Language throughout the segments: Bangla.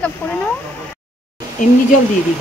মেকআপ করে নাও। এমনি জল দিয়ে দিই।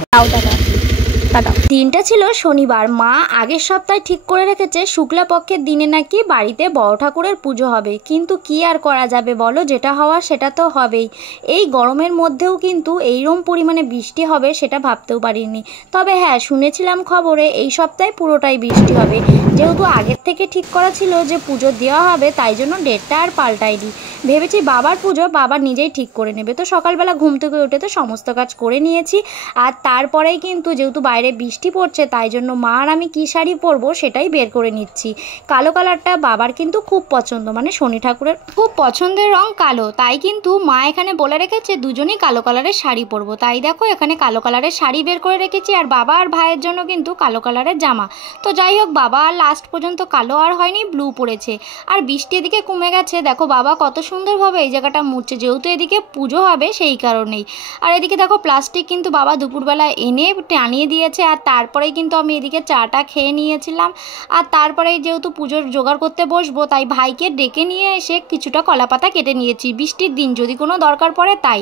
দিনটা ছিল শনিবার। মা আগের সপ্তাহে ঠিক করে রেখেছে শুক্লাপক্ষের দিনে নাকি বাড়িতে বড় ঠাকুরের পুজো হবে, কিন্তু কি আর করা যাবে বলো, যেটা হওয়ার সেটা তো হবেই। এই গরমের মধ্যেও কিন্তু এইরকম পরিমাণে বৃষ্টি হবে সেটা ভাবতেও পারিনি। তবে হ্যাঁ, শুনেছিলাম খবরে এই সপ্তাহে পুরোটাই বৃষ্টি হবে। যেহেতু আগের থেকে ঠিক করা ছিল যে পুজো দেওয়া হবে, তাই জন্য ডেটটা আর পাল্টাইনি। ভেবেছি বাবার পুজো বাবা নিজেই ঠিক করে নেবে। তো সকালবেলা ঘুম থেকে উঠে তো সমস্ত কাজ করে নিয়েছি। আর তারপরেই কিন্তু যেহেতু বাইরে বৃষ্টি পড়ছে, তাই জন্য মা আর আমি কী শাড়ি পরবো সেটাই বের করে নিচ্ছি। কালো কালারটা বাবার কিন্তু খুব পছন্দ, মানে শনি ঠাকুরের খুব পছন্দের রং কালো, তাই কিন্তু মা এখানে বলে রেখেছে দুজনেই কালো কালারের শাড়ি পরবো। তাই দেখো এখানে কালো কালারের শাড়ি বের করে রেখেছি, আর বাবা আর ভাইয়ের জন্য কিন্তু কালো কালারের জামা। তো যাই হোক, বাবা আর লাস্ট পর্যন্ত কালো আর হয়নি, ব্লু পরেছে। আর বৃষ্টি এদিকে কমে গেছে, দেখো বাবা কত সুন্দরভাবে এই জায়গাটা মুছছে, যেহেতু এদিকে পুজো হবে সেই কারণেই। আর এদিকে দেখো প্লাস্টিক কিন্তু বাবা দুপুরবেলা এনে টানিয়ে দিয়েছে। আর তারপরেই কিন্তু আমি এদিকে চাটা খেয়ে নিয়েছিলাম। আর তারপরে যেহেতু পুজোর জোগাড় করতে বসবো, তাই ভাইকে ডেকে নিয়ে এসে কিছুটা কলাপাতা কেটে নিয়েছি, বৃষ্টির দিন যদি কোনো দরকার পড়ে তাই।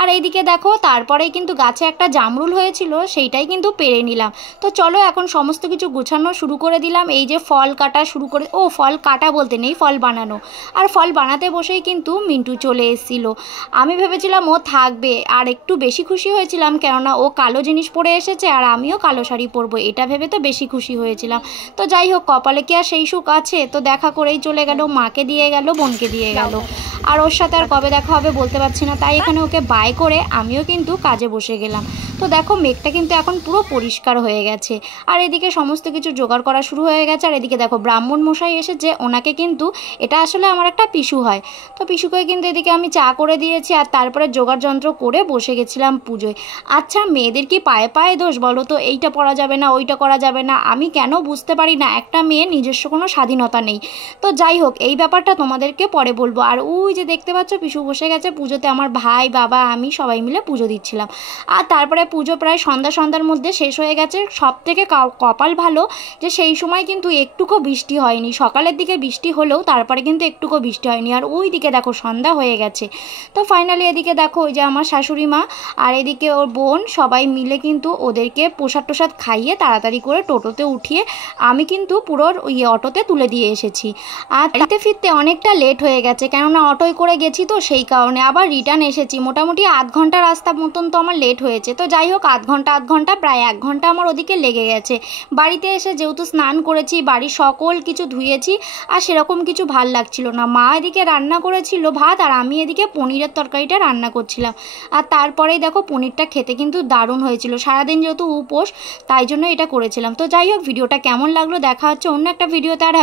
আর এইদিকে দেখো তারপরেই কিন্তু গাছে একটা জামরুল হয়েছিল, সেইটাই কিন্তু পেরে নিলাম। তো চলো এখন সমস্ত কিছু গোছানো শুরু করে দিলাম। এই যে ফল কাটা শুরু করে, ফল কাটা বলতে নেই, ফল বানানো। আর ফল বানাতে বসেই কিন্তু মিন্টু চলে এসেছিল। আমি ভেবেছিলাম ও থাকবে, আর একটু বেশি খুশি হয়েছিলাম, কেননা ও কালো জিনিস পরে এসেছে আর আমিও কালো শাড়ি পরবো, এটা ভেবে তো বেশি খুশি হয়েছিলাম। তো যাই হোক, কপালে কি আর সেই সুখ আছে, তো দেখা করেই চলে গেল, মাকে দিয়ে গেল, বোনকে দিয়ে গেল। আর ওর সাথে আর কবে দেখা হবে বলতে পারছি না, তাই এখানে ওকে বাই করে আমিও কিন্তু কাজে বসে গেলাম। তো দেখো মেঘটা কিন্তু এখন পুরো পরিষ্কার হয়ে গেছে। আর এদিকে সমস্ত কিছু জোগাড় করা শুরু হয়ে গেছে। আর এদিকে দেখো ব্রাহ্মণ মশাই এসেছে, ওনাকে কিন্তু এটা আসলে আমার একটা পিসু হয়, তো পিসুকে কিন্তু এদিকে আমি চা করে দিয়েছি। আর তারপরে জোগাড় যন্ত্র করে বসে গেছিলাম পুজোয়। আচ্ছা, মেয়েদের কি পায়ে পায়ে দোষ বলো তো? এইটা পরা যাবে না, ওইটা করা যাবে না, আমি কেন বুঝতে পারি না একটা মেয়ের নিজস্ব কোনো স্বাধীনতা নেই। তো যাই হোক, এই ব্যাপারটা তোমাদেরকে পরে বলবো। আর ওই যে দেখতে পাচ্ছ পিসু বসে গেছে পুজোতে, আমার ভাই বাবা আমি সবাই মিলে পুজো দিচ্ছিলাম। আর তারপরে পুজো প্রায় সন্ধ্যার মধ্যে শেষ হয়ে গেছে। সব থেকে কপাল ভালো যে সেই সময় কিন্তু একটুকু বৃষ্টি হয়নি, সকালের দিকে বৃষ্টি হলেও তারপরে কিন্তু একটুকু বৃষ্টি হয়নি। আর ওই দিকে দেখো সন্ধ্যা হয়ে গেছে। তো ফাইনালি এদিকে দেখো ওই যে আমার শাশুড়ি মা আর এদিকে ওর বোন সবাই মিলে কিন্তু ওদেরকে প্রসাদ টোসাদ খাইয়ে তাড়াতাড়ি করে টোটোতে উঠিয়ে আমি কিন্তু পুরো ওই অটোতে তুলে দিয়ে এসেছি। আর বাড়িতে ফিরতে অনেকটা লেট হয়ে গেছে, কেননা অটোয় করে গেছি তো সেই কারণে। আবার রিটার্ন এসেছি, মোটামুটি আধ ঘন্টা রাস্তা মতন তো আমার লেট হয়েছে। তো যাই হোক, আধ ঘন্টা প্রায় 1 ঘন্টা আমার ওদিকে লেগে গেছে। বাড়িতে এসে যেহেতু স্নান করেছি, বাড়ির সকল কিছু ধুয়েছি, আর সেরকম কিছু ভাল লাগছিল না। মা এদিকে রান্না করেছিল ভাত, আর আমি এদিকে পনিরের তরকারিটা রান্না করছিলাম। আর তারপরেই দেখো পনিরটা খেতে কিন্তু দারুণ হয়েছিল। সারাদিন যেহেতু উপোস, তাই জন্য এটা করেছিলাম। তো যাই হোক, ভিডিওটা কেমন লাগলো দেখা হচ্ছে অন্য একটা ভিডিওতে। আর